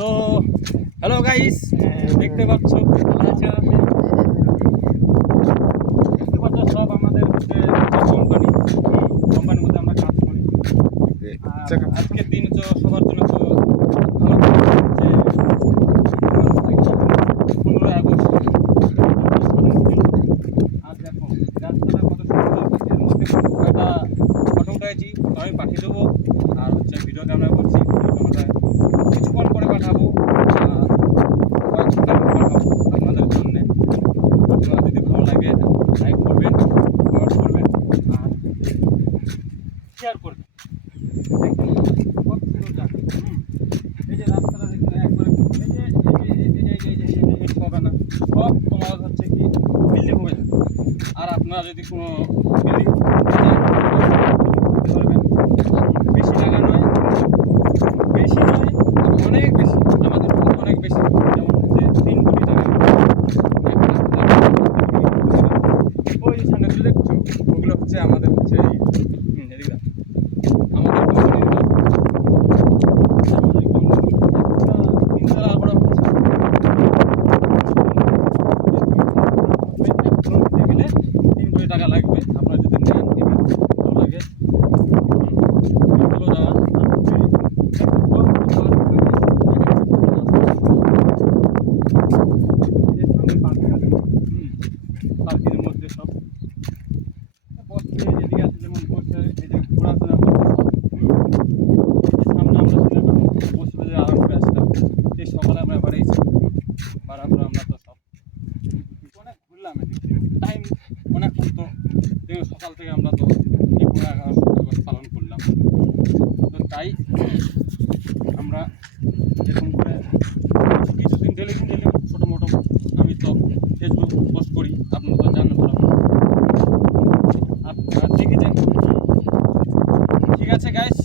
তো hello guys, দেখতে পাচ্ছ সব আমাদের কোম্পানির মধ্যে আমরা কাজ করি। আজকের দিন তো সবার জন্য তো ভালো যে 15ই আগস্ট। আর দেখো রাস্তাটা কত সুন্দর, এর মধ্যে একটা ফটো উঠাইছি, আমি পাঠিয়ে দেবো। আর হচ্ছে ভিডিও ক্যামেরা করছি, ভিডিও ক্যামেরা কিছুক্ষণ পরে পাঠাবো, আপনাদের জন্য। আপনারা যদি ভালো লাগে লাইক করবেন, কমেন্ট করবেন আর শেয়ার করবেন। এই যে রাস্তাটা দেখুন একবারে, এই সব তোমার হচ্ছে কি বিল্ডিং হবে। আর আপনারা যদি কোনো বিল্ডিং বেশি টাকা নয়, অনেক বেশি, আমাদের অনেক বেশি, যেমন হচ্ছে 3 কোটি টাকা। ওই সামনেগুলো দেখছো, ওগুলো হচ্ছে আমাদের হচ্ছে এদিকে আমাদের কোম্পানির কাজ। আমাদের কোম্পানি 3 তলা করা হচ্ছে। গেলে 3 কোটি টাকা লাগবে। আপনারা যদি নেন নেবেন, ভালো লাগে ভালো জায়গা। পার্কের মধ্যে সব বসছে, এদিকে আছে যেমন বসছে, এই যে ঘোরাফেরা করছে সব। সামনে আমরা ছিলাম, বসে বসে আরাম করে আসলাম। সেই সকালে আমরা বাড়িয়েছি, বাড়ার পরে আমরা তো সব অনেক ঘুরলাম, এদিক টাইম অনেক তো সকাল থেকে আমরা তো এই 15ই আগস্ট পালন করলাম। তো তাই আমরা এরকম করে কিছুদিন ডেলি ছোটো মোটো আমি তো ফেসবুক পোস্ট করি, আপনারা তো জানেন, আপনারা দেখেছেন। ঠিক আছে গাইস,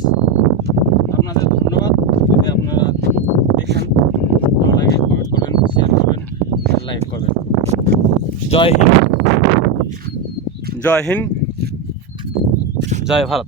আপনাদের ধন্যবাদ। যদি আপনারা দেখেন ভালো লাগে, কমেন্ট করবেন, শেয়ার করবেন, লাইক করবেন। জয় হিন্দ, জয় হিন্দ, জয় ভারত।